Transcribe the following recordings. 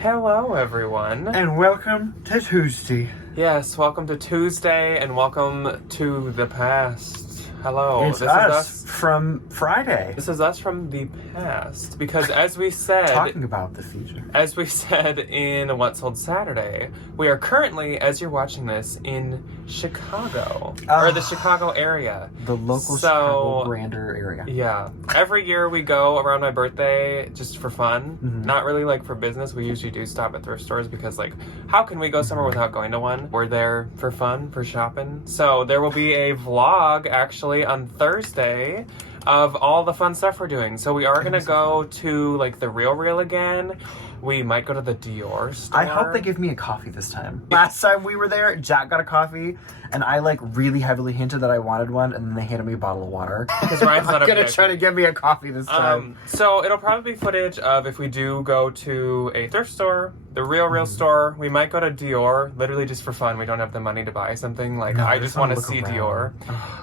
Hello, everyone. And welcome to Tuesday. Yes, welcome to Tuesday and welcome to the past. Hello. It's us from Friday. This is us from the past. Because as we said... Talking about the future. As we said in What Sold Saturday, we are currently, as you're watching this, in Chicago. Or the Chicago area. The local Chicago grander area. Yeah. Every year we go around my birthday just for fun. Mm-hmm. Not really like for business. We usually do stop at thrift stores because like, how can we go somewhere without going to one? We're there for fun, for shopping. So there will be a vlog actually on Thursday of all the fun stuff we're doing. So we are gonna go to like the Real again. We might go to the Dior store. I hope they give me a coffee this time. Last time we were there, Jack got a coffee, and I like really heavily hinted that I wanted one, and then they handed me a bottle of water. Because Ryan's not gonna try to get me a coffee this time. So it'll probably be footage of if we do go to a thrift store, the Real store. We might go to Dior, literally just for fun. We don't have the money to buy something. Like I just want to see Dior.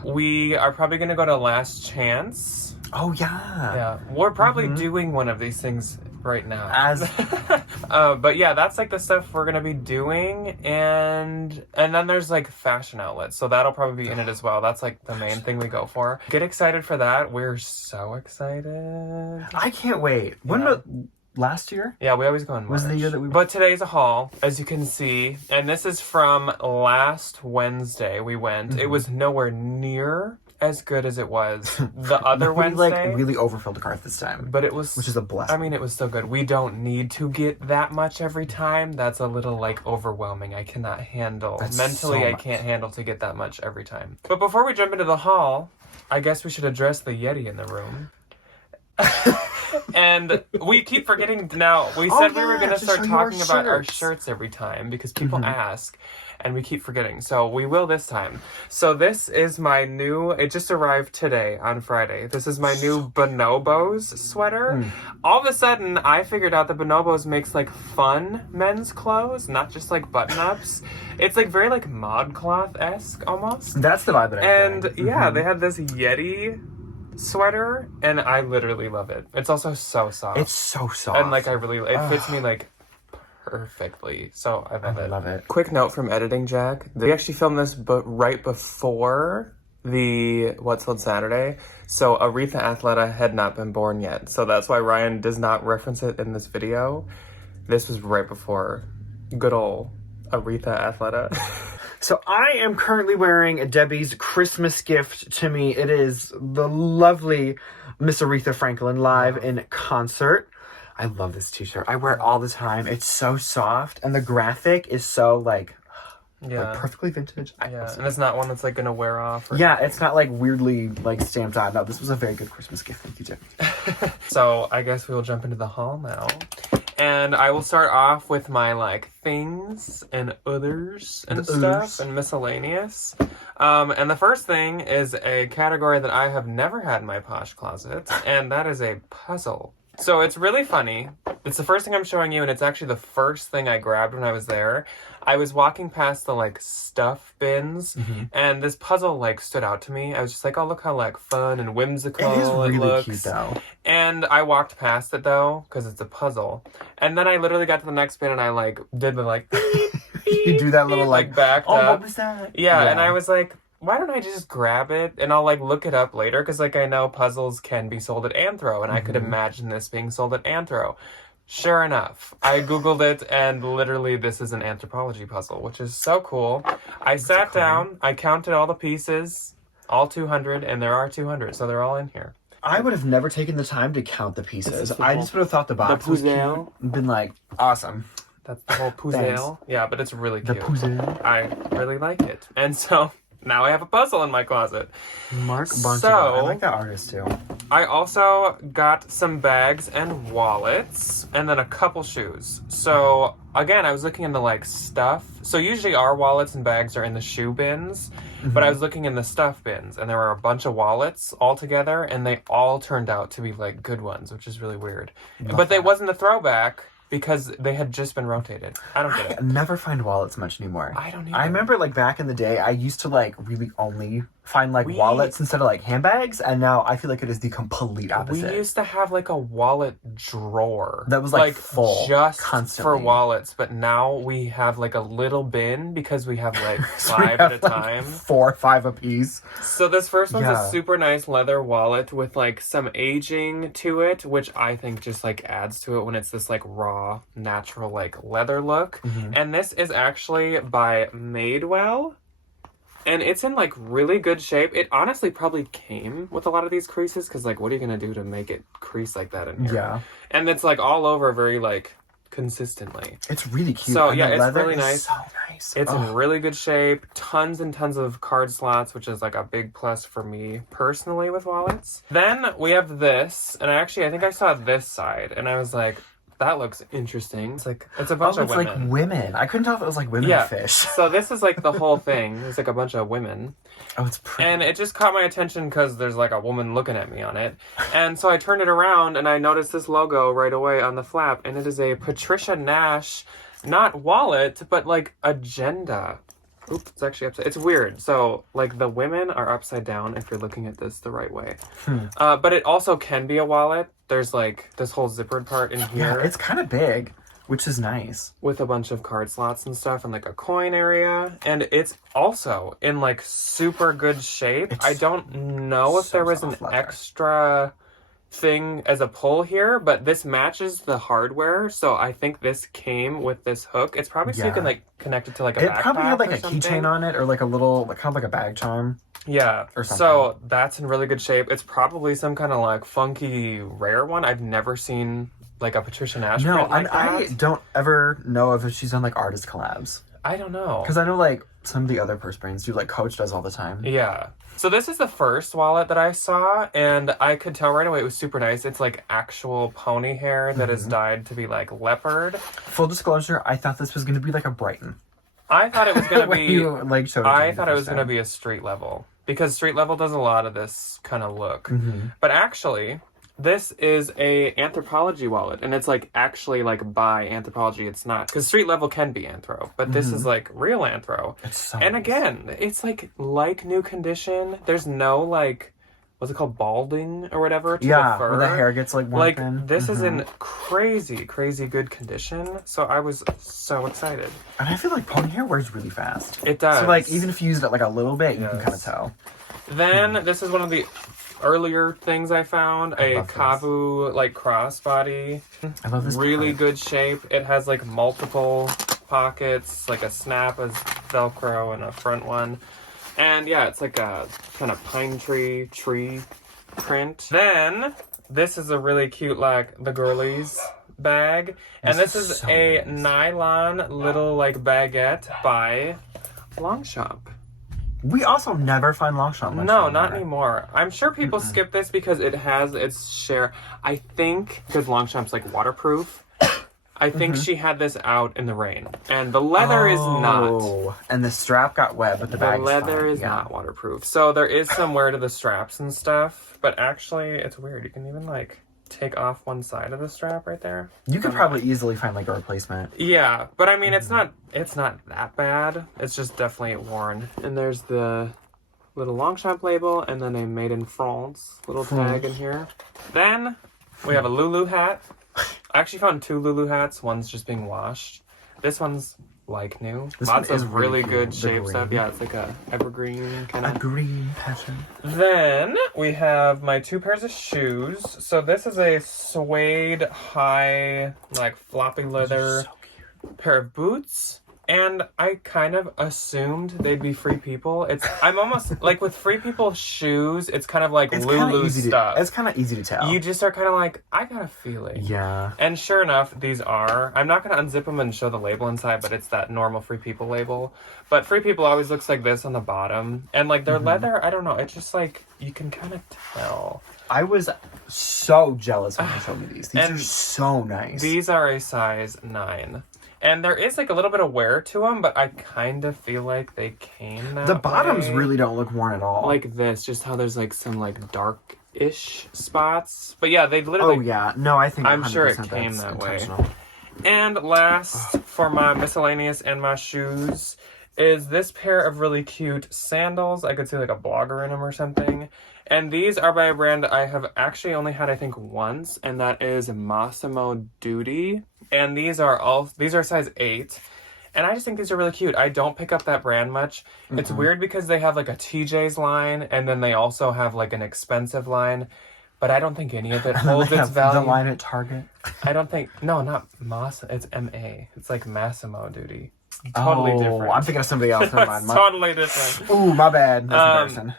We are probably gonna go to Last Chance. Oh yeah. Yeah, we're probably doing one of these things right now. But yeah, that's like the stuff we're gonna be doing, and then there's like fashion outlets, so that'll probably be in it as well. That's like the main thing we go for. Get excited for that. We're so excited. I can't wait. When last year? Yeah, we always go in March. Was the year that we... But today's a haul, as you can see, and this is from last Wednesday we went. It was nowhere near as good as it was the other Wednesday. Like really overfilled the cart this time. But it was... Which is a blessing. I mean, it was still good. We don't need to get that much every time. That's a little, like, overwhelming. I cannot handle. Mentally, I can't handle to get that much every time. But before we jump into the haul, I guess we should address the Yeti in the room. And we keep forgetting now. We said we were going to start talking about our shirts every time because people ask. And we keep forgetting. So we will this time. So this is my new, it just arrived today on Friday. This is my new Bonobos sweater. All of a sudden, I figured out that Bonobos makes like fun men's clothes, not just like button-ups. It's like very like ModCloth-esque almost. That's the vibe that I'm getting. Yeah, they had this Yeti sweater and I literally love it. It's also so soft. It's so soft. And like it fits me like perfectly. So I love it. Quick note from editing Jack. We actually filmed this right before the What Sold Saturday. So Aretha Athleta had not been born yet. So that's why Ryan does not reference it in this video. This was right before good old Aretha Athleta. So I am currently wearing Debbie's Christmas gift to me. It is the lovely Miss Aretha Franklin live in concert. I love this t-shirt. I wear it all the time. It's so soft, and the graphic is so like perfectly vintage. Yeah, and it's not one that's like gonna wear off. Yeah, it's not like weirdly like stamped on. No, this was a very good Christmas gift. Thank you, Debbie. So I guess we will jump into the haul now. And I will start off with my like things and others and stuff and miscellaneous. And the first thing is a category that I have never had in my Posh closet, and that is a puzzle. So it's really funny. It's the first thing I'm showing you, and it's actually the first thing I grabbed when I was there. I was walking past the like stuff bins, and this puzzle like stood out to me. I was just like, oh, look how like fun and whimsical it is really looks. Cute though. And I walked past it though, because it's a puzzle. And then I literally got to the next bin and I like did the like you do that little like backed up. What was that? Yeah, and I was like, why don't I just grab it and I'll like look it up later, because like I know puzzles can be sold at Anthro, and I could imagine this being sold at Anthro. Sure enough, I googled it, and literally this is an anthropology puzzle, which is so cool. I sat down, I counted all the pieces, all 200, and there are 200, so they're all in here. I would have never taken the time to count the pieces. I just would have thought the box was cute and been like, awesome. That's the whole puzzle. Yeah, but it's really cute. The puzzle. I really like it. And so now I have a puzzle in my closet. Mark Bonte. So, I like that artist too. I also got some bags and wallets, and then a couple shoes. So again, I was looking into like stuff. So usually our wallets and bags are in the shoe bins, but I was looking in the stuff bins, and there were a bunch of wallets all together, and they all turned out to be like good ones, which is really weird. But they wasn't a throwback. because they had just been rotated. I don't get it. I never find wallets much anymore. I don't either. I remember like back in the day, I used to like really only find like wallets instead of like handbags, and now I feel like it is the complete opposite. We used to have like a wallet drawer that was like full just constantly for wallets, but now we have like a little bin because we have like So 5 we have, at a time. 4 or 5 a piece. So this first one's a super nice leather wallet with like some aging to it, which I think just like adds to it when it's this like raw, natural like leather look. And this is actually by Madewell. And it's in, like, really good shape. It honestly probably came with a lot of these creases, because, like, what are you going to do to make it crease like that in here? Yeah. And it's, like, all over very, like, consistently. It's really cute. So, and yeah, the it's leather really is nice. so nice. It's in really good shape. Tons and tons of card slots, which is, like, a big plus for me personally with wallets. Then we have this. And I think I saw this side. And I was like, that looks interesting. It's like, it's a bunch of women. It's like women. I couldn't tell if it was like women fish. So this is like the whole thing. It's like a bunch of women. Oh, it's pretty. And it just caught my attention because there's like a woman looking at me on it. And so I turned it around and I noticed this logo right away on the flap. And it is a Patricia Nash, not wallet, but like agenda. Oops, it's actually upside. It's weird. So, like, the women are upside down if you're looking at this the right way. But it also can be a wallet. There's, like, this whole zippered part in here. Yeah, it's kind of big, which is nice. With a bunch of card slots and stuff and, like, a coin area. And it's also in, like, super good shape. I don't know if there was an extra thing as a pull here, but this matches the hardware, so I think this came with this hook. It's probably so you can like connect it to like a backpack. It probably had like a keychain on it or like a little kind of like a bag charm. Yeah, or something. So that's in really good shape. It's probably some kind of like funky rare one. I've never seen like a Patricia Nash print like that. I don't ever know if she's done like artist collabs. I don't know. Because I know like some of the other purse brands do, like Coach does all the time. Yeah. So this is the first wallet that I saw, and I could tell right away it was super nice. It's like actual pony hair that is dyed to be like leopard. Full disclosure, I thought this was going to be like a Brighton. I thought it was going to be... you, like, showed it I thought it was going to be a street level. Because street level does a lot of this kind of look. But actually... this is a Anthropologie wallet, and it's like actually like by Anthropologie. It's not, because street level can be anthro, but this is like real anthro. It's so and nice. Again, it's like new condition. There's no like, what's it called, balding or whatever to the fur. Where the hair gets like worn in. This is in crazy good condition. So I was so excited. And I feel like pony hair wears really fast. It does. So like even if you use it like a little bit, you can kind of tell. Then this is one of the earlier things I found, a Kavu like crossbody. I love this. Really good shape. It has like multiple pockets, like a snap, a Velcro, and a front one. And yeah, it's like a kind of pine tree print. Then this is a really cute like the girlies bag, and this is so a nylon little like baguette by Longchamp. We also never find Longchamp much No, anymore. not anymore. I'm sure people skip this because it has its share. I think because Longchamp's like waterproof. I think she had this out in the rain, and the leather is not. And the strap got wet, but the leather is not waterproof. So there is some wear to the straps and stuff, but actually, it's weird. You can even like take off one side of the strap right there. You could probably easily find like a replacement. Yeah, but I mean, it's not that bad. It's just definitely worn. And there's the little Longchamp label, and then a Made in France little tag in here. Then we have a Lulu hat. I actually found 2 Lulu hats. One's just being washed. This one's like new. Lots of really good shape stuff. Yeah, it's like a evergreen kind of. A green pattern. Then we have my 2 pairs of shoes. So this is a suede high, like floppy leather pair of boots. And I kind of assumed they'd be Free People. I'm almost like with Free People shoes, it's kind of like Lulu stuff. It's kind of easy to tell. You just are kind of like, I got a feeling. Yeah. And sure enough, these are. I'm not going to unzip them and show the label inside, but it's that normal Free People label. But Free People always looks like this on the bottom. And like their leather, I don't know. It's just like, you can kind of tell. I was so jealous when you showed me these. These are so nice. These are a size 9. And there is like a little bit of wear to them, but I kind of feel like they came that The bottoms way. really don't look worn at all. Like this, just how there's like some like dark-ish spots. But yeah, they literally... Oh yeah, no, I think I'm sure it 100% came that's that way. intentional. And last, for my miscellaneous and my shoes, is this pair of really cute sandals. I could see like a blogger in them or something. And these are by a brand I have actually only had, I think, once, and that is Massimo Dutti. And these are size 8. And I just think these are really cute. I don't pick up that brand much. Mm-hmm. It's weird because they have like a TJ's line, and then they also have like an expensive line. But I don't think any of it holds its value. The line at Target. I don't think, no, not Massimo. It's M-A. It's like Massimo Dutti. Totally different. I'm thinking of somebody else. Never mind. Totally different. Ooh, my bad. That's embarrassing.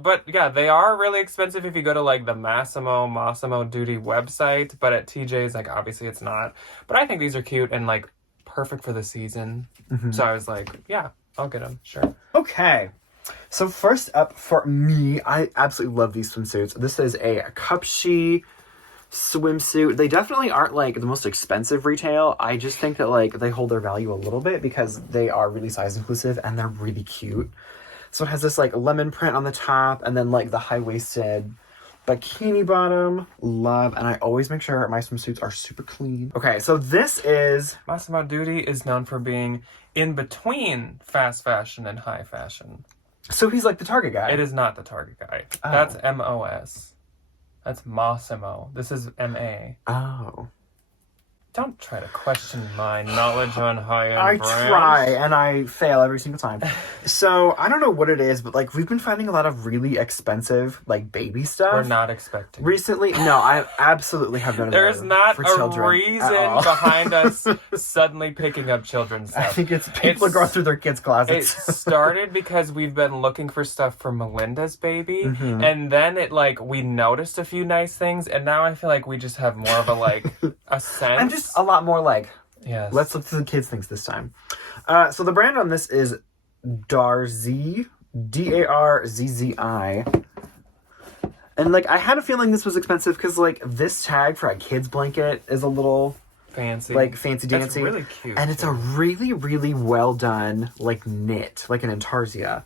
But yeah, they are really expensive if you go to like the Massimo Dutti website. But at TJ's, like obviously it's not. But I think these are cute and like perfect for the season. Mm-hmm. So I was like, yeah, I'll get them. Sure. Okay. So first up for me, I absolutely love these swimsuits. This is a Cupshe swimsuit. They definitely aren't like the most expensive retail. I just think that like they hold their value a little bit because they are really size inclusive and they're really cute. So it has this like lemon print on the top and then like the high-waisted bikini bottom. Love. And I always make sure my swimsuits are super clean. Okay, so this is... Massimo Dutti is known for being in between fast fashion and high fashion. So he's like the Target guy. It is not the Target guy. Oh. That's M-O-S. That's Massimo. This is M-A. Oh. Don't try to question my knowledge on high-end brands. I try, and I fail every single time. So, I don't know what it is, but, like, we've been finding a lot of really expensive, like, baby stuff. We're not expecting. Recently, no, I absolutely have none of that. There's not a reason behind us suddenly picking up children's stuff. I think it's people going through their kids' closets. It started because we've been looking for stuff for Melinda's baby, and then we noticed a few nice things, and now I feel like we just have more of a, like, a sense. I'm just a lot more like, yes. Let's look through the kids' things this time. So the brand on this is Darzzi, D-A-R-Z-Z-I. And, like, I had a feeling this was expensive because, like, this tag for a kid's blanket is a little... fancy. Like, fancy-dancy. It's really cute. And it's a really, really well done, like, knit, like an intarsia.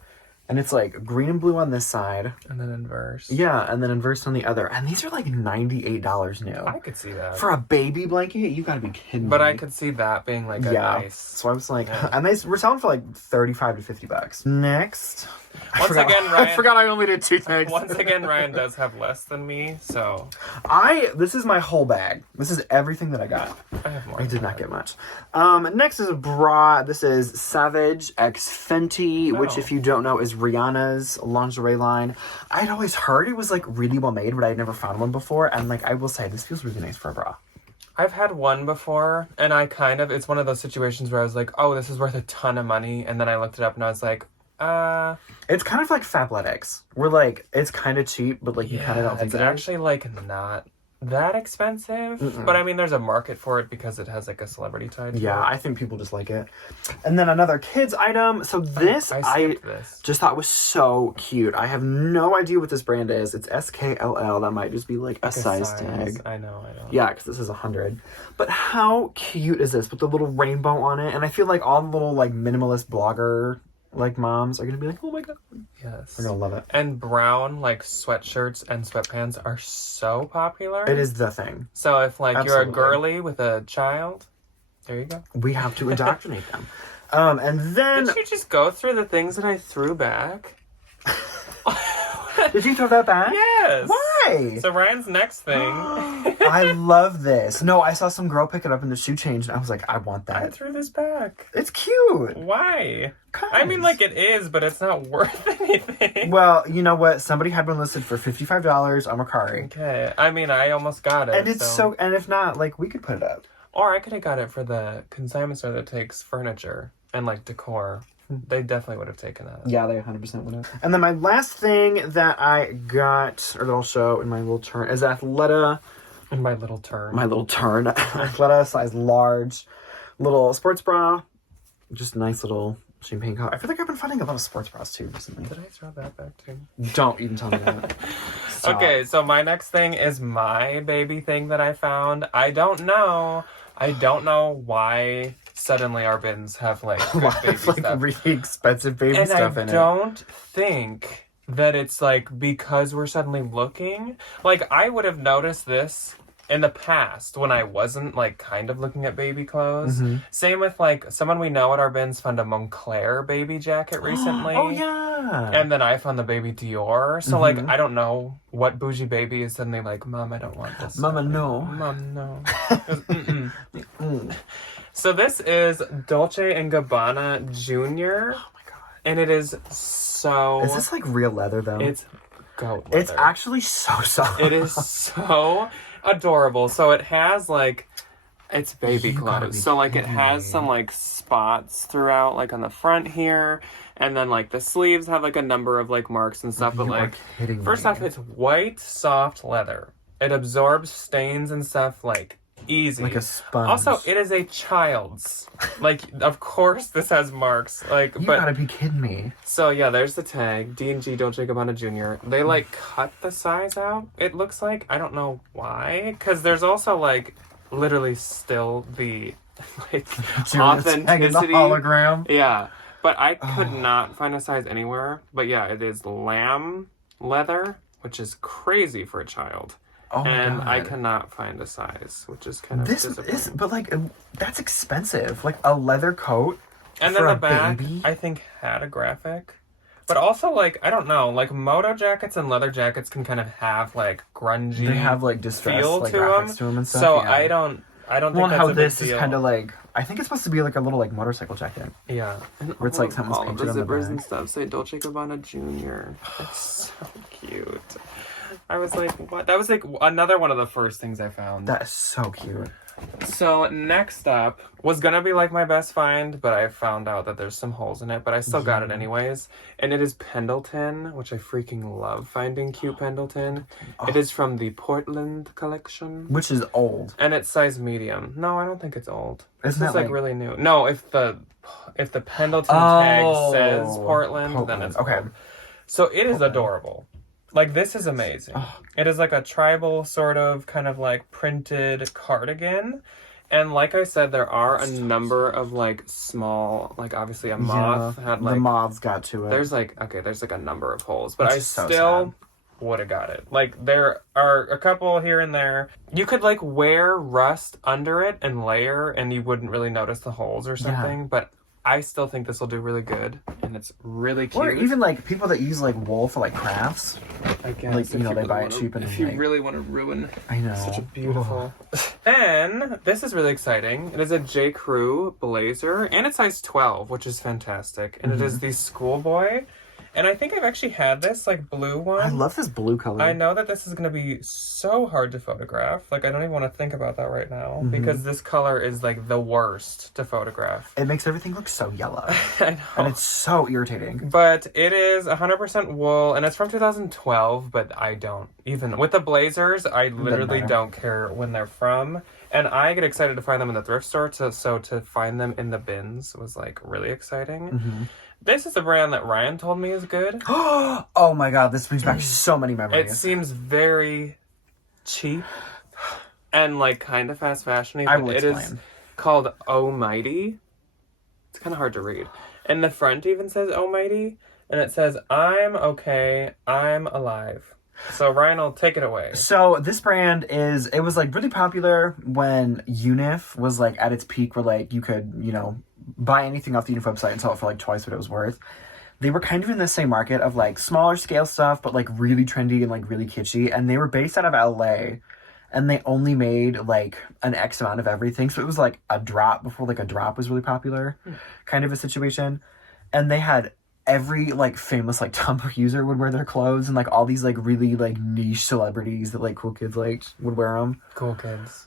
And it's, like, green and blue on this side. And then inverse. Yeah, and then inverse on the other. And these are, like, $98 new. I could see that. For a baby blanket? You gotta be kidding me. But I could see that being, like, a nice... So I was like... Yeah. And we're selling for, like, $35 to $50. Next... I forgot I only did 2 things. Once again, Ryan does have less than me, so... This is my whole bag. This is everything that I got. I have more. I did not get much. Next is a bra. This is Savage x Fenty, which, if you don't know, is Rihanna's lingerie line. I'd always heard it was, like, really well made, but I'd never found one before. And, like, I will say, this feels really nice for a bra. I've had one before, and it's one of those situations where I was like, oh, this is worth a ton of money. And then I looked it up, and I was like, It's kind of like Fabletics. Where, like, it's kind of cheap, but, like, you kind of don't think it's actually, like, not that expensive. Mm-mm. But, I mean, there's a market for it because it has, like, a celebrity tie to it. I think people just like it. And then another kids item. So this, I just thought was so cute. I have no idea what this brand is. It's SKLL. That might just be, like, a size tag. I know. Yeah, because this is 100. But how cute is this with the little rainbow on it? And I feel like all the little, like, minimalist blogger... like moms are gonna be like, oh my god, yes, they're gonna love it. And brown like sweatshirts and sweatpants are so popular. It is the thing. So if like you're a girly with a child, there you go. We have to indoctrinate them. And then did you just go through the things that I threw back? Did you throw that back? Yes. Why? So Ryan's next thing. I love this. No, I saw some girl pick it up in the shoe change, and I was like, I want that. I threw this back. It's cute. Why? I mean, like, it is, but it's not worth anything. Well, you know what? Somebody had one listed for $55 on Mercari. Okay. I mean, I almost got it. And it's so... And if not, like, we could put it up. Or I could have got it for the consignment store that takes furniture and, like, decor. They definitely would have taken that. Yeah, they 100% would have. And then my last thing that I got, or that I'll show in my little turn, is Athleta. In my little turn. Athleta, size large. Little sports bra. Just nice little champagne color. I feel like I've been finding a lot of sports bras too recently. Did I throw that back too? Don't even tell me that. Okay, so my next thing is my baby thing that I found. I don't know why suddenly our bins have like good baby stuff. Really expensive baby stuff in it. And I don't think that it's like because we're suddenly looking. Like I would have noticed this in the past when I wasn't like kind of looking at baby clothes. Same with like someone we know at our bins found a Moncler baby jacket recently. Oh yeah. And then I found the baby Dior. So like I don't know what bougie baby is suddenly like, Mom, I don't want this. Mama, no. Mom, no. So this is Dolce & Gabbana Junior. Oh my god. And it is so... Is this like real leather though? It's goat leather. It's actually so soft. It is so adorable. So it has like... It's baby clothes. So like it has some like spots throughout, like on the front here. And then like the sleeves have like a number of like marks and stuff. But like, first off, it's white, soft leather. It absorbs stains and stuff like easy. Like a sponge. Also, it is a child's. Like, of course this has marks. Like, you gotta be kidding me. So yeah, there's the tag. D&G Dolce & Gabbana Jr. They like cut the size out, it looks like. I don't know why. Because there's also like literally still the like authenticity. The hologram. Yeah. But I could not find a size anywhere. But yeah, it is lamb leather, which is crazy for a child. Oh my and God. I cannot find a size, which is kind of disappointing. But like, that's expensive. Like a leather coat. And for then the a back, baby? I think, had a graphic. But also, like, I don't know, like, moto jackets and leather jackets can kind of have, like, grungy They have like distress, feel like to graphics them. to them and stuff. So yeah. I don't think Well, that's how a big this is deal. kind of like, I think it's supposed to be like a little like motorcycle jacket. Yeah. And Where it's like something's all of painted the on the zippers and back. stuff say Dolce & Gabbana Jr. It's so cute. I was like, what? That was like another one of the first things I found. That is so cute. So next up was gonna be like my best find, but I found out that there's some holes in it, but I still got it anyways. And it is Pendleton, which I freaking love finding cute Pendleton. It is from the Portland collection. Which is old. And it's size medium. No, I don't think it's old. Isn't This is that, like like- really new. No, if the Pendleton tag says Portland, then it's okay. old. So it is adorable. Like, this is amazing. It is like a tribal sort of kind of like printed cardigan. And like I said, there are a number of like small, like obviously a moth had like... The moths got to it. There's like a number of holes. But Which I is so still would have got it. Like, there are a couple here and there. You could like wear rust under it and layer and you wouldn't really notice the holes or something. But I still think this will do really good, and it's really cute. Or even like people that use like wool for like crafts. I guess, like, you know, they buy it cheap and if you like... really want to ruin I know. such a beautiful. Then this is really exciting. It is a J. Crew blazer, and it's size 12, which is fantastic. And it is the schoolboy. And I think I've actually had this like blue one. I love this blue color. I know that this is going to be so hard to photograph. Like, I don't even want to think about that right now. Because this color is, like, the worst to photograph. It makes everything look so yellow. I know. And it's so irritating. But it is 100% wool, and it's from 2012, but I don't. Even with the blazers, I literally matter. don't care when they're from. And I get excited to find them in the thrift store, so to find them in the bins was, like, really exciting. This is a brand that Ryan told me is good. Oh my god, this brings back so many memories. It seems very cheap and like kind of fast fashiony. I But will it is explain. called Oh Mighty. It's kind of hard to read. And the front even says Oh Mighty, and it says I'm okay, I'm alive. So Ryan will take it away. So this brand it was like really popular when Unif was like at its peak, where like you could, you know, buy anything off the Unif website and sell it for like twice what it was worth. They were kind of in the same market of like smaller scale stuff, but like really trendy and like really kitschy. And they were based out of LA, and they only made like an X amount of everything. So it was like a drop before like a drop was really popular kind of a situation. And they had every like famous like Tumblr user would wear their clothes, and like all these like really like niche celebrities that like cool kids liked would wear them. Cool kids.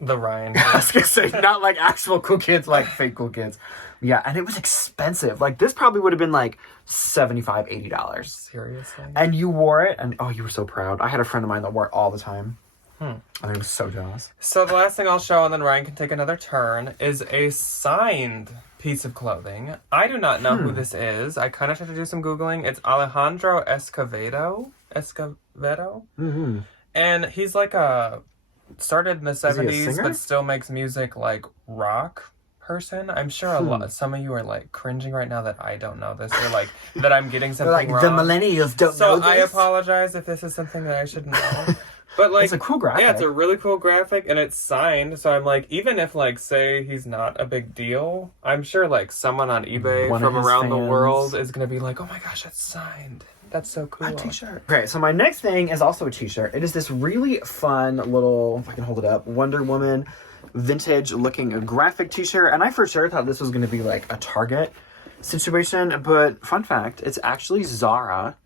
The Ryan. I was gonna say, not like actual cool kids, like fake cool kids. Yeah, and it was expensive. Like, this probably would have been like $75, $80. Seriously? And you wore it, and oh, you were so proud. I had a friend of mine that wore it all the time. I was so jealous. So the last thing I'll show, and then Ryan can take another turn, is a signed piece of clothing. I do not know who this is. I kind of tried to do some Googling. It's Alejandro Escovedo. Mm-hmm. And he's like started in the 70s, singer? but still makes music like rock person. I'm sure some of you are like cringing right now that I don't know this, or like that I'm getting something Like, wrong. the millennials don't know So this. I apologize if this is something that I should know. But like, it's a cool graphic. Yeah, it's a really cool graphic, and it's signed. So I'm like, even if like, say he's not a big deal, I'm sure like someone on eBay from around the world is gonna be like, oh my gosh, it's signed. That's so cool. A t-shirt. Okay, so my next thing is also a t-shirt. It is this really fun little, if I can hold it up, Wonder Woman vintage looking graphic t-shirt. And I for sure thought this was gonna be like a Target situation, but fun fact, it's actually Zara.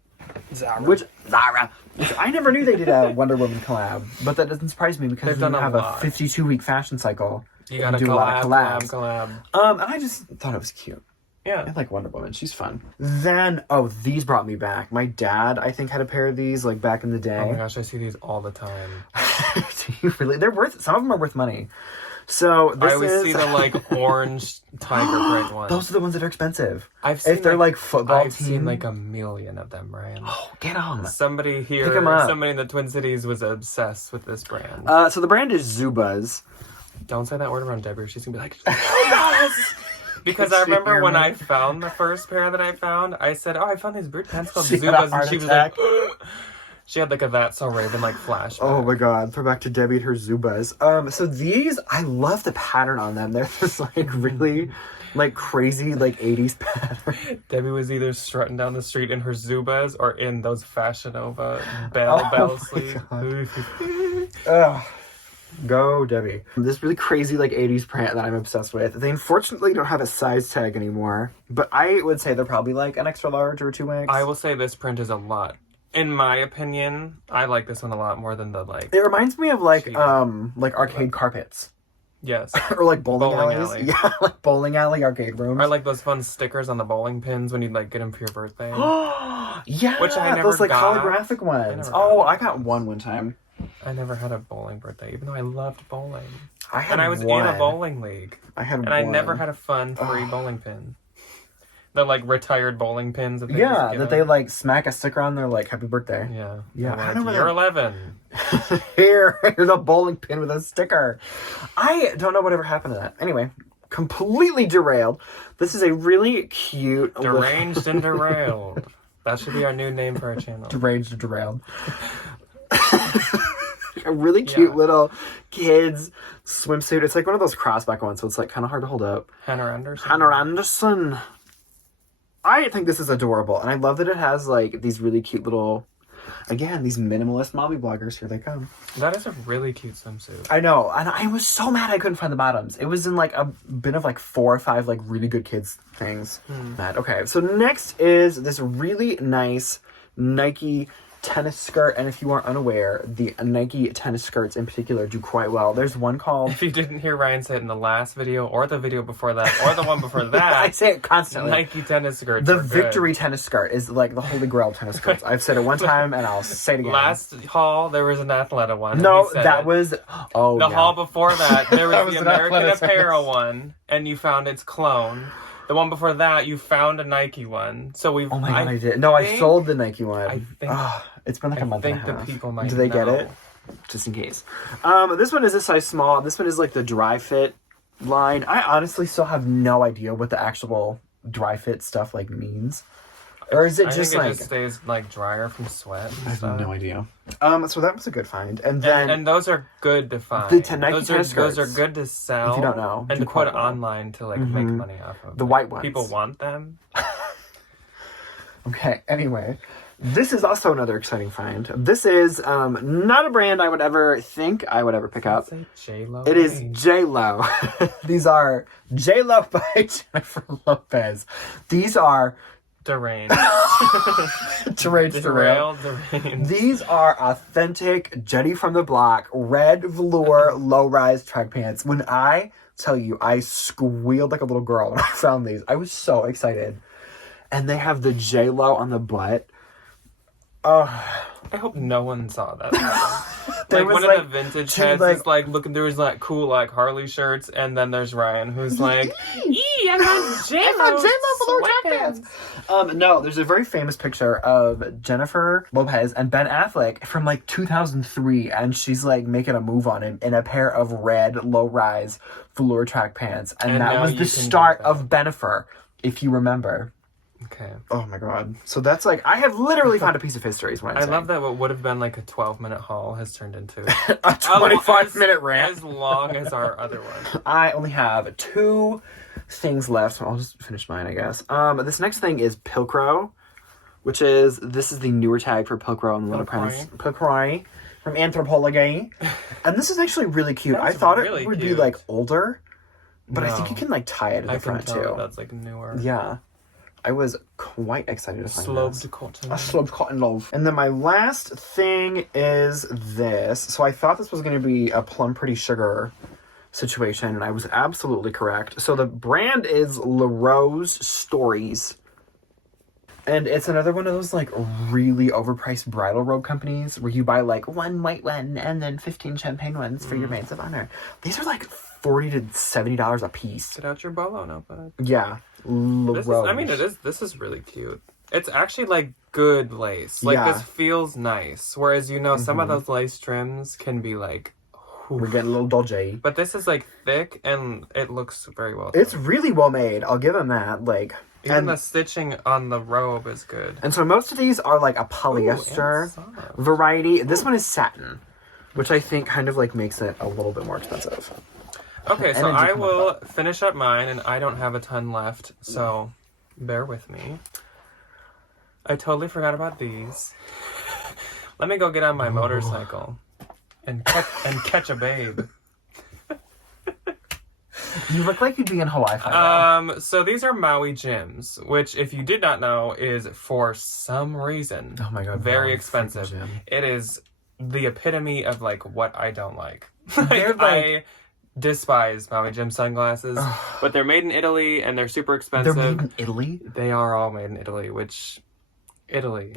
Which I never knew they did a Wonder Woman collab, but that doesn't surprise me because they have a 52-week fashion cycle. You gotta do a lot of collabs. And I just thought it was cute. Yeah. I like Wonder Woman. She's fun. Then, these brought me back. My dad, I think, had a pair of these, like, back in the day. Oh my gosh, I see these all the time. Do you really? Some of them are worth money. So, I always see the, like, orange tiger print ones. Those are the ones that are expensive. I've seen, if they're, like football I've seen, like, a million of them, Ryan. Oh, get them. Somebody here, somebody in the Twin Cities was obsessed with this brand. So the brand is Zubaz. Don't say that word around Debbie. She's gonna be like, Zubaz! Because I remember when I found the first pair that I found, I said, I found these bird pants called Zubaz, and she was like, she had like a That's So Raven like flashback. Oh my god, throw back to Debbie and her Zubaz. So these, I love the pattern on them. They're this like really like crazy like 80s pattern. Debbie was either strutting down the street in her Zubaz or in those Fashion Nova bell sleeves. Go, Debbie. This really crazy, like, 80s print that I'm obsessed with. They unfortunately don't have a size tag anymore, but I would say they're probably, like, an extra large or 2X. I will say this print is a lot. In my opinion, I like this one a lot more than the, like... It reminds me of, like arcade carpets. Yes. Or, like, bowling alleys. alley. Yeah, like bowling alley arcade rooms. Or, like, those fun stickers on the bowling pins when you'd, like, get them for your birthday. Yeah, which I never those, like, got. holographic ones. I got one time. I never had a bowling birthday, even though I loved bowling. I was in a bowling league. I never had a fun free bowling pin. The like retired bowling pins. That they like smack a sticker on there like happy birthday. Yeah. Yeah. Like, you're 11. Here's a bowling pin with a sticker. I don't know whatever happened to that. Anyway, completely derailed. This is a really cute... Deranged and derailed. That should be our new name for our channel. Deranged and derailed. A really cute little kids swimsuit. It's like one of those crossback ones, so it's like kind of hard to hold up. Hannah Anderson. I think this is adorable, and I love that it has like these really cute little, again, these minimalist mommy bloggers. Here they come. That is a really cute swimsuit. I know, and I was so mad I couldn't find the bottoms. It was in like a bin of like 4 or 5 like really good kids things. Mad. Okay, so next is this really nice Nike tennis skirt, and if you are unaware, the Nike tennis skirts in particular do quite well. There's one called... If you didn't hear Ryan say it in the last video, or the video before that, or the one before that... I say it constantly. Nike tennis skirts The Victory tennis skirt is like the holy grail tennis skirts. I've said it one time, and I'll say it again. Last haul, there was an Athleta one. No, that was... Oh, the haul before that, there was the American Athleta Apparel one, and you found its clone. The one before that, you found a Nike one. So we've... Oh my god, I did. No, I sold the Nike one. I think... it's been like a month and a half. I think the people might Do they get it? Just in case. This one is a size small. This one is like the dry fit line. I honestly still have no idea what the actual dry fit stuff like means. Or is it just like... it just stays like drier from sweat and stuff. I have no idea. So that was a good find. And then... And those are good to find. The Nike tennis skirts. Those are good to sell. If you don't know. And to put online to like make money off of. The white ones. People want them. Okay, anyway. This is also another exciting find. This is not a brand I would ever think I would ever pick up. J-Lo. It is J-Lo. These are J-Lo by Jennifer Lopez. These are... Deranged. Derailed. These are authentic Jenny from the Block red velour low-rise track pants. When I tell you, I squealed like a little girl when I found these. I was so excited. And they have the J-Lo on the butt. I hope no one saw that. Like one of the vintage heads is like looking through his like cool like Harley shirts, and then there's Ryan who's like, I got J-Lo sweatpants. No, there's a very famous picture of Jennifer Lopez and Ben Affleck from like 2003, and she's like making a move on him in a pair of red low-rise velour track pants, and that was the start of Bennifer, if you remember. Okay. Oh my god. So that's like, I have literally found a piece of history is what I'm saying. love that what would have been like a 12-minute haul has turned into a 25-minute rant. As long as our other one. I only have 2 things left, so I'll just finish mine, I guess. This next thing is Pilcrow, this is the newer tag for Pilcrow and the Little Prince. Pilcrow from Anthropologie. And this is actually really cute. I thought really it would cute. be like older, but I think No. you can like tie it at the front too. That's like newer. Yeah. I was quite excited to find this. Sloped cotton. A sloped cotton love. And then my last thing is this. So I thought this was going to be a Plum Pretty Sugar situation, and I was absolutely correct. So the brand is La Rose Stories. And it's another one of those like really overpriced bridal robe companies where you buy like 1 white one and then 15 champagne ones for your maids of honor. These are like $40 to $70 a piece. Get out your bolo notebook. Yeah. La Rose. This is really cute. It's actually like good lace. Like Yeah. this feels nice. Whereas some of those lace trims can be like We're getting a little dodgy. But this is like thick and it looks very well. It's really well made. I'll give them that. Like, even the stitching on the robe is good. And so most of these are like a polyester variety. This one is satin, which I think kind of like makes it a little bit more expensive. Okay, so I will finish up mine, and I don't have a ton left, so bear with me. I totally forgot about these. Let me go get on my motorcycle and catch a babe. You look like you'd be in Hawaii. So these are Maui gyms, which, if you did not know, is for some reason oh my god, very expensive. It is the epitome of like what I don't like. I despise Maui gym sunglasses, but they're made in Italy and they're super expensive. They're made in Italy? They are all made in Italy, which Italy.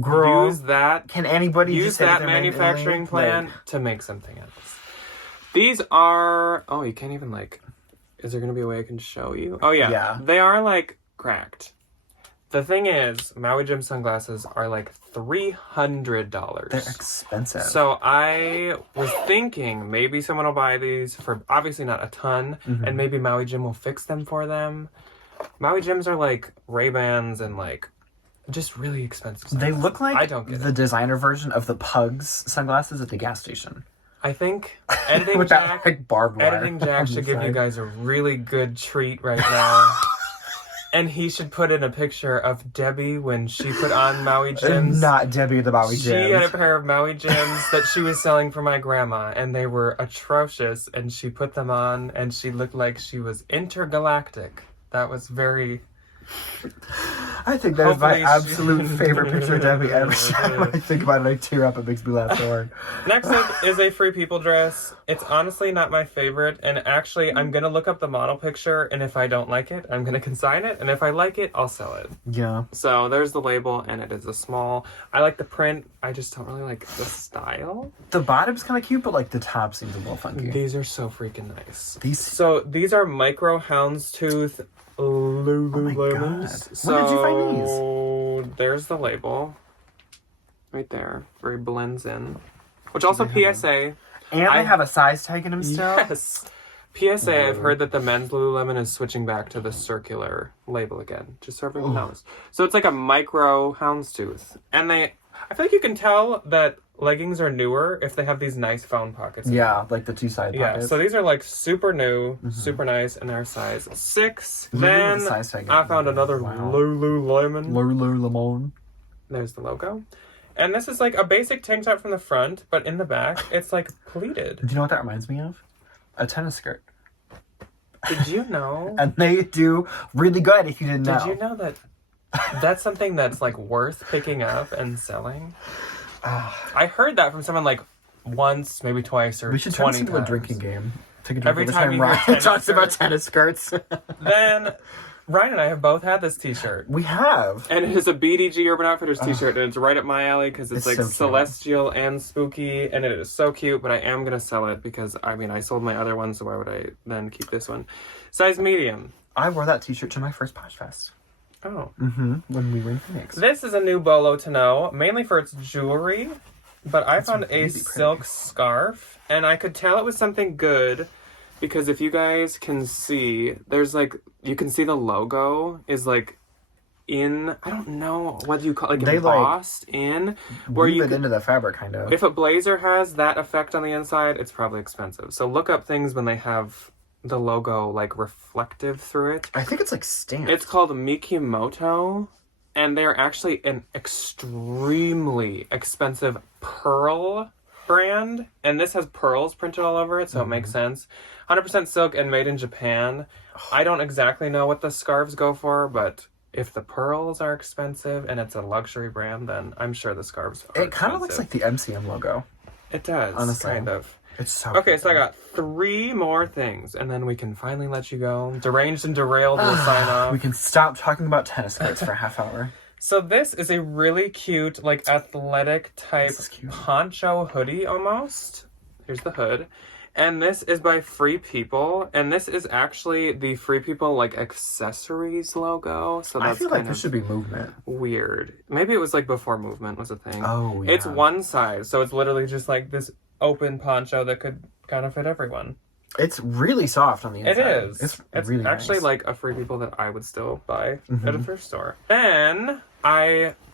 Girl, use that. Can anybody use that manufacturing plant to make something else? These are. Oh, you can't even like. Is there gonna be a way I can show you? Oh yeah. They are like cracked. The thing is, Maui Gym sunglasses are like $300. They're expensive. So I was thinking maybe someone will buy these for obviously not a ton, and maybe Maui Gym will fix them for them. Maui Gyms are like Ray-Bans and like just really expensive sunglasses. They look like I don't get the designer version of the Pugs sunglasses at the gas station. I think Editing With Jack, that, like, barbed wire Editing Jack on should the give you side. guys a really good treat right now. And he should put in a picture of Debbie when she put on Maui Gyms. Not Debbie the Maui She Gyms. had a pair of Maui Gyms that she was selling for my grandma, and they were atrocious, and she put them on, and she looked like she was intergalactic. That was very... I think that is my Hopefully absolute favorite picture of Debbie ever. When I think about it, I tear up. It makes me laugh so hard. Next up is a Free People dress. It's honestly not my favorite, and actually, I'm going to look up the model picture, and if I don't like it, I'm going to consign it, and if I like it, I'll sell it. Yeah. So there's the label, and it is a small. I like the print. I just don't really like the style. The bottom's kind of cute, but like the top seems a little funky. These are so freaking nice. These These are micro houndstooth Lululemons. God. When did you find these? There's the label. Right there. Where it blends in. Which also PSA. And I have a size tag in them still? Yes. PSA, I've heard that the men's Lululemon is switching back to the circular label again. Just so everyone knows. So it's like a micro houndstooth. And I feel like you can tell that leggings are newer if they have these nice phone pockets. Yeah, like the 2 side pockets. Yeah, so these are like super new, super nice, and they're size 6. Then size tag I found another Lululemon. Lululemon. There's the logo. And this is like a basic tank top from the front, but in the back, it's like pleated. Do you know what that reminds me of? A tennis skirt. Did you know? And they do really good if you didn't know. Did you know that that's something that's like worth picking up and selling? I heard that from someone like once, maybe twice, or We should turn 20 this into times. a drinking game. Take a drink Every every time time you hear Ryan tennis talks about skirts. tennis skirts. Then Ryan and I have both had this t-shirt. We have. And it is a BDG Urban Outfitters t-shirt, and it's right up my alley because it's like so cute. celestial and spooky, and it is so cute, but I am going to sell it because, I mean, I sold my other one, so why would I then keep this one? Size medium. I wore that t-shirt to my first Posh Fest. Oh. When we were in Phoenix. This is a new bolo to know, mainly for its jewelry, but I found really a pretty. silk scarf, and I could tell it was something good because if you guys can see, there's like, you can see the logo is like in, I don't know what you call it, like They, embossed in, where Weave you it could, into the fabric, kind of. if a blazer has that effect on the inside, it's probably expensive. So look up things when they have the logo like reflective through it. I think it's like stamped. It's called Mikimoto, and they're actually an extremely expensive pearl brand, and this has pearls printed all over it, so it makes sense. 100% silk and made in Japan. I don't exactly know what the scarves go for, but if the pearls are expensive and it's a luxury brand, then I'm sure the scarves are It kind of looks like the MCM logo. It does, honestly. kind of. It's so Okay, cute. so I got 3 more things, and then we can finally let you go. Deranged and Derailed will sign off. We can stop talking about tennis courts for a half hour. So this is a really cute, like, athletic type This is cute. poncho hoodie almost. Here's the hood. And this is by Free People. And this is actually the Free People, like, accessories logo. So that's I feel like kind this of should be movement. weird. Maybe it was, like, before movement was a thing. Oh, yeah. It's one size. So it's literally just, like, this open poncho that could kind of fit everyone. It's really soft on the inside. It is. It's really actually nice. like a Free People that I would still buy at a thrift store. Then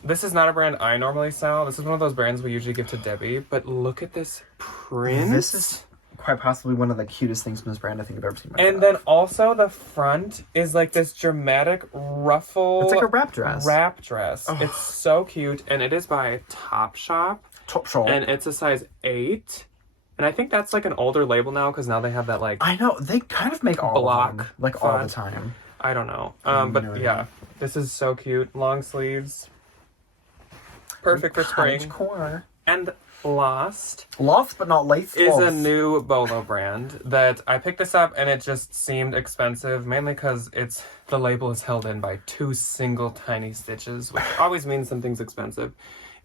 this is not a brand I normally sell. This is one of those brands we usually give to Debbie. But look at this print. This is quite possibly one of the cutest things from this brand I think I've ever seen. And then also the front is like this dramatic ruffle. It's like a wrap dress. Wrap dress. Oh. It's so cute, and it is by Topshop. Topshop. And it's a size 8. And I think that's like an older label now because now they have that like I know they kind of make all block of them, like all the font. time. I don't know. know But what I yeah, mean. this is so cute. Long sleeves. Perfect for Cottage spring. core. And Lost Lost but not laced. is a new bolo brand that I picked this up and it just seemed expensive, mainly because the label is held in by 2 single tiny stitches, which always means something's expensive.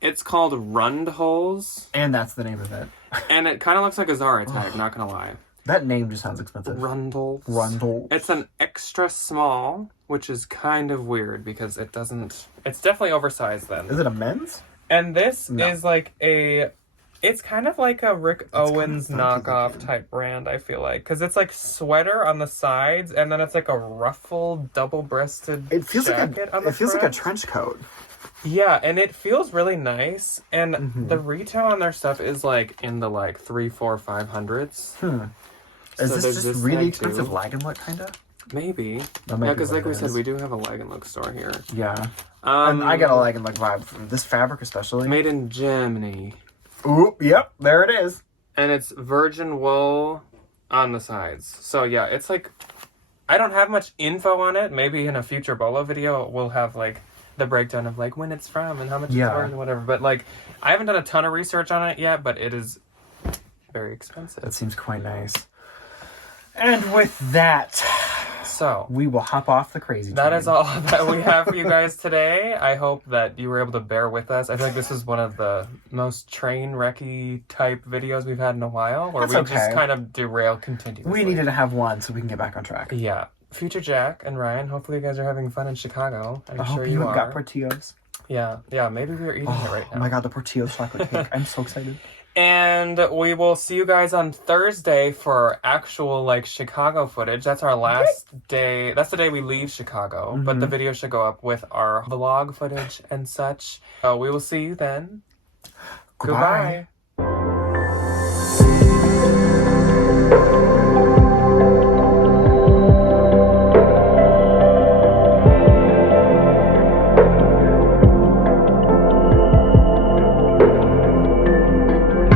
It's called Rundholes, And that's the name of it. and it kind of looks like a Zara tag, not gonna lie. That name just sounds expensive. Rundles. Rundle. It's an extra small, which is kind of weird because it's definitely oversized then. Is it a men's? And this No. is like it's kind of like a Rick Owens kind of funky knockoff looking. type brand, I feel like. Because it's like sweater on the sides, and then it's like a ruffled, double-breasted It feels jacket on the like a front. trench coat. Yeah, and it feels really nice. And Mm-hmm. the retail on their stuff is like in the like 3, 4, 500s. Is So this there's just this really tag, too. expensive lag and look kind of? Maybe. That might Yeah, be because what like we it said, is. we do have a leg and look store here. Yeah. And I got a lag and look vibe from this fabric especially. Made in Germany. Ooh, yep, there it is. And it's virgin wool on the sides. So yeah, it's like, I don't have much info on it. Maybe in a future Bolo video, we'll have like the breakdown of like when it's from and how much it's worth and whatever. But like, I haven't done a ton of research on it yet, but it is very expensive. That seems quite nice. And with that, So we will hop off the crazy that train. is all that we have for you guys today. I hope that you were able to bear with us. I feel like this is one of the most train wrecky type videos we've had in a while, where That's we okay. just kind of derail continuously. We needed to have one so we can get back on track. Yeah. Future Jack and Ryan, hopefully you guys are having fun in Chicago. I'm I sure hope you you are. got Portillo's. Yeah, maybe we're eating it right Oh now. my god, the Portillo's chocolate cake. I'm so excited. And we will see you guys on Thursday for actual like Chicago footage. That's our last day. That's the day we leave Chicago. But the video should go up with our vlog footage and such. So we will see you then. Goodbye. Goodbye.